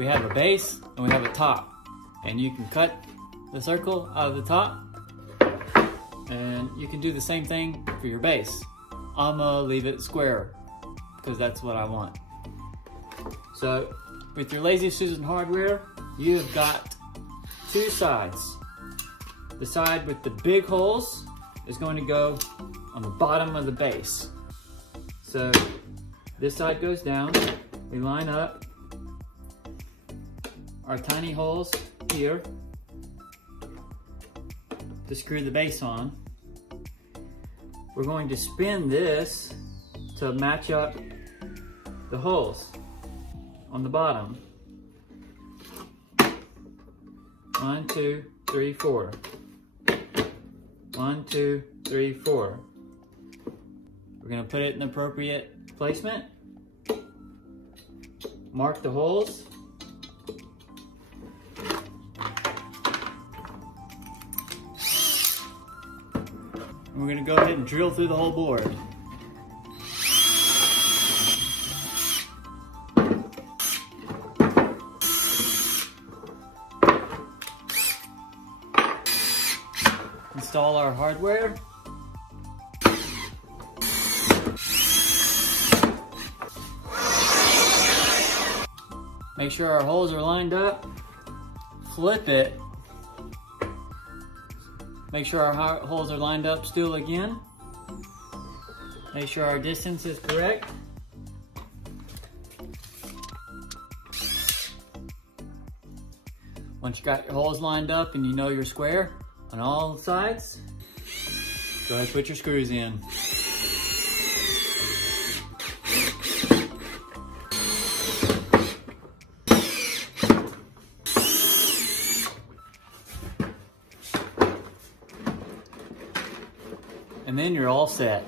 we have a base and we have a top. And you can cut the circle out of the top, and you can do the same thing for your base. I'm gonna leave it square because that's what I want. So with your Lazy Susan hardware, you have got two sides. The side with the big holes is going to go on the bottom of the base. So this side goes down, we line up our tiny holes here to screw the base on. We're going to spin this to match up the holes on the bottom. 1, 2, 3, 4. 1, 2, 3, 4. We're going to put it in the appropriate placement. Mark the holes. And we're going to go ahead and drill through the whole board. Install our hardware. Make sure our holes are lined up. Flip it. Make sure our holes are lined up still again. Make sure our distance is correct. Once you got your holes lined up and you know you're square on all sides, go ahead and put your screws in. And then you're all set.